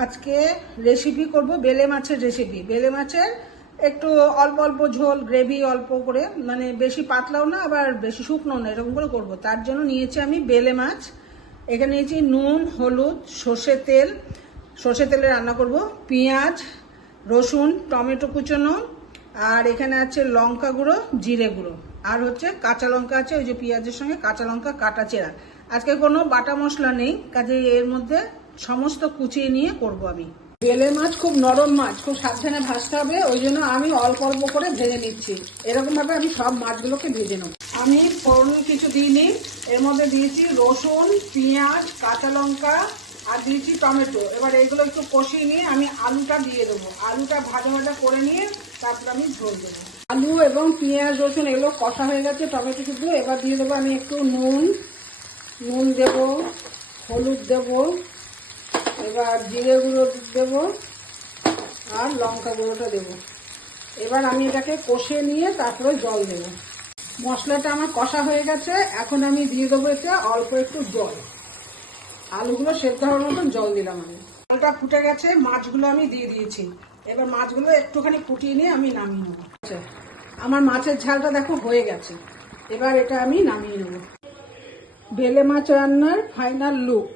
আজকে রেসিপি করব বেলে মাছের রেসিপি। বেলে মাছের একটু অল্প অল্প ঝোল, গ্রেভি অল্প করে, মানে বেশি পাতলাও না আবার বেশি শুকনো না, এরকম করে করব। তার জন্য নিয়েছি আমি বেলে মাছ। এখানে নিয়েছি নুন, হলুদ, সর্ষে তেলে রান্না করব, পেঁয়াজ, রসুন, টমেটো কুচোনো, আর এখানে আছে লঙ্কা গুঁড়ো, জিরে গুঁড়ো, আর হচ্ছে কাঁচা লঙ্কা আছে, ওই যে পেঁয়াজের সঙ্গে কাঁচা লঙ্কা কাটা চেরা। আজকে কোনো বাটা মশলা নেই, কাজে এর মধ্যে সমস্ত কুচিয়ে নিয়ে করব আমি। বেলে মাছ খুব নরম মাছ, খুব সাবধানে ভাজতে হবে, ওই জন্য আমি অল্প অল্প করে ভেজে নিচ্ছি। এরকম ভাবে আমি সব মাছগুলোকে ভেজে নেব। আমি ফোড়ন কিছু দিইনি, এর মধ্যে দিয়েছি রসুন, পেঁয়াজ, কাঁচা লঙ্কা আর দিয়েছি টমেটো। এবার এইগুলো একটু কষিয়ে নিয়ে আমি আলুটা দিয়ে দেবো। আলুটা ভাজা ভাজা করে নিয়ে তারপর আমি ঝোল দেবো। আলু এবং পেঁয়াজ, রসুন এগুলো কষা হয়ে গেছে, টমেটো শুধু। এবার দিয়ে দেবো আমি একটু নুন দেব, হলুদ দেব, এবার জিরে গুঁড়ো দেবো আর লঙ্কা গুঁড়োটা দেবো। এবার আমি এটাকে কষিয়ে নিয়ে তারপরে জল দেবো। মশলাটা আমার কষা হয়ে গেছে, এখন আমি দিয়ে দেবো এতে অল্প একটু জল। আলুগুলো সেদ্ধ হওয়ার মতন জল দিলাম আমি। জলটা ফুটে গেছে, মাছগুলো আমি দিয়ে দিয়েছি। এবার মাছগুলো একটুখানি ফুটিয়ে নিয়ে আমি নামিয়ে নেবো। আচ্ছা, আমার মাছের ঝালটা দেখো হয়ে গেছে। এবার এটা আমি নামিয়ে নেব। বেলে মাছ রান্নার ফাইনাল লুক।